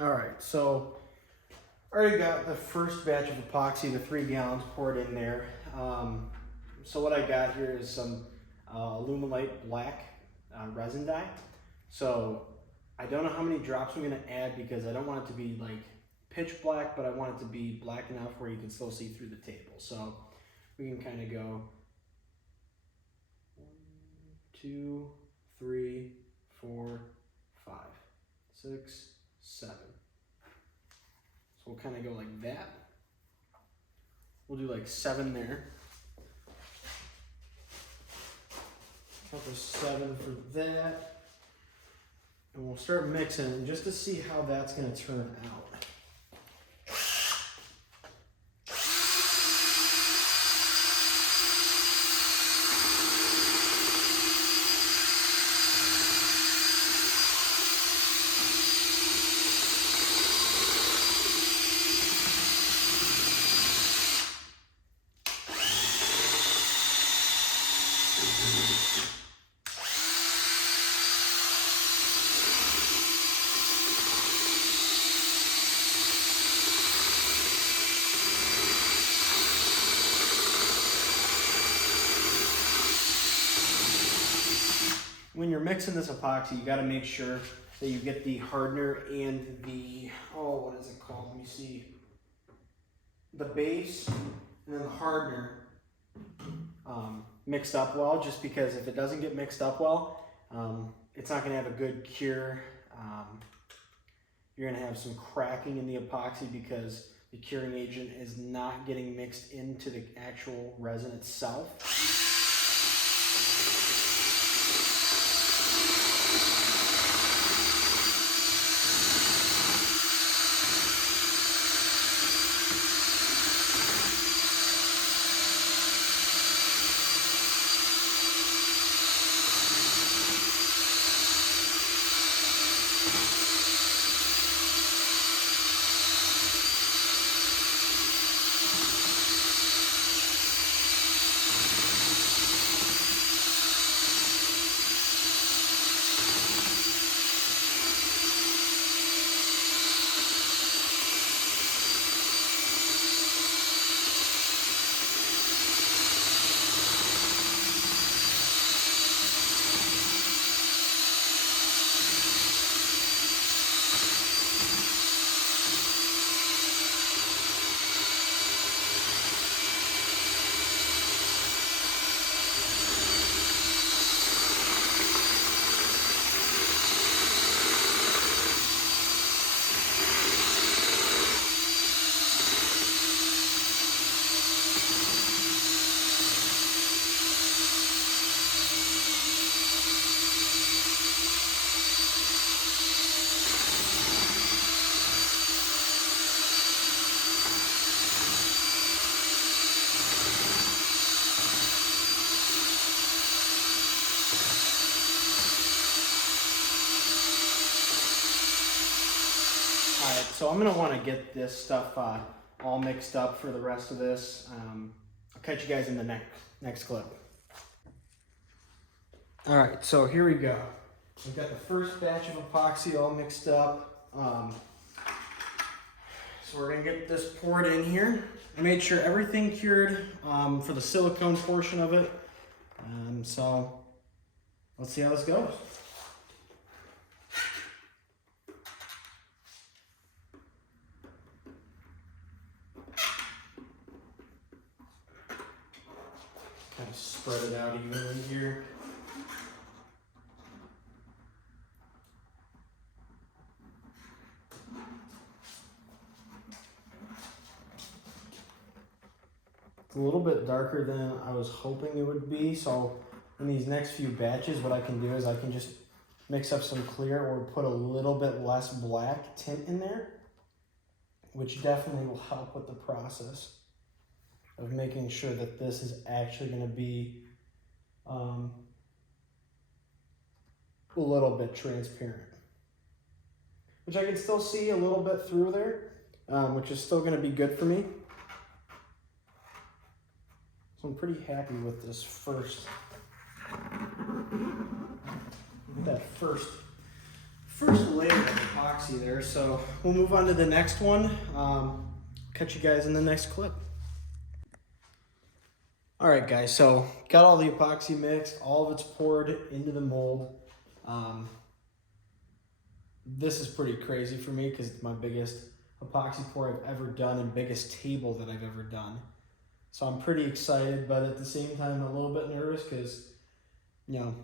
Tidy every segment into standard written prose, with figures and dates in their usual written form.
All right, so I already got the first batch of epoxy, the 3 gallons, poured in there. So what I got here is some Aluminite black resin dye. So I don't know how many drops I'm gonna add because I don't want it to be like pitch black, but I want it to be black enough where you can still see through the table. So we can kind of go 1, 2, 3, 4, 5, 6, 7. So we'll kind of go like that. We'll do like 7 there. Count the 7 for that. And we'll start mixing just to see how that's going to turn out. When you're mixing this epoxy, you got to make sure that you get the hardener and the, what is it called? Let me see. The base and then the hardener mixed up well, just because if it doesn't get mixed up well, it's not going to have a good cure. You're going to have some cracking in the epoxy because the curing agent is not getting mixed into the actual resin itself. Alright, so I'm going to want to get this stuff all mixed up for the rest of this. I'll catch you guys in the next clip. Alright, so here we go. We've got the first batch of epoxy all mixed up. So we're going to get this poured in here. I made sure everything cured for the silicone portion of it. So let's see how this goes. Kind of spread it out evenly here. It's a little bit darker than I was hoping it would be, so in these next few batches what I can do is I can just mix up some clear or put a little bit less black tint in there, which definitely will help with the process of making sure that this is actually going to be a little bit transparent, which I can still see a little bit through there, which is still going to be good for me. So I'm pretty happy with this first layer of epoxy there. So we'll move on to the next one. Catch you guys in the next clip. All right, guys, so got all the epoxy mixed, all of it's poured into the mold. This is pretty crazy for me because it's my biggest epoxy pour I've ever done and biggest table that I've ever done. So I'm pretty excited, but at the same time, a little bit nervous because, you know,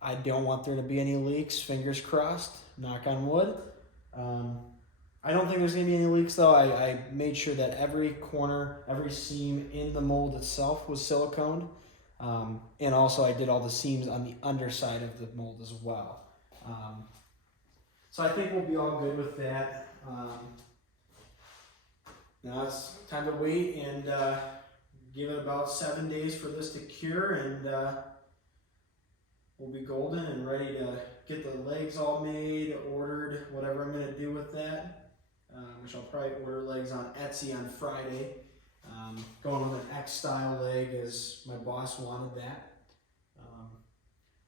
I don't want there to be any leaks, fingers crossed, knock on wood. I don't think there's gonna be any leaks though. I made sure that every corner, every seam in the mold itself was siliconed. And also I did all the seams on the underside of the mold as well. So I think we'll be all good with that. Now it's time to wait and give it about 7 days for this to cure, and we'll be golden and ready to get the legs all made, ordered, whatever I'm gonna do with that. Which I'll probably order legs on Etsy on Friday. Going with an X style leg as my boss wanted that.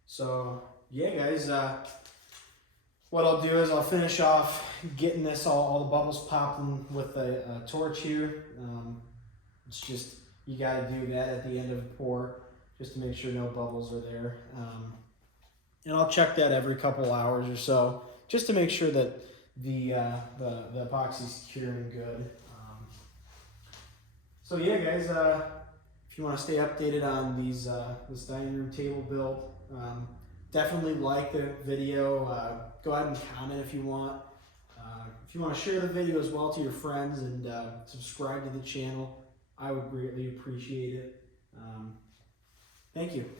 So yeah, guys, what I'll do is I'll finish off getting this all the bubbles popping with a torch here. It's just, you gotta do that at the end of the pour just to make sure no bubbles are there. And I'll check that every couple hours or so just to make sure that the epoxy's curing good. So yeah, guys, if you want to stay updated on these this dining room table build, definitely like the video. Go ahead and comment if you want. If you want to share the video as well to your friends and subscribe to the channel, I would greatly appreciate it. Thank you.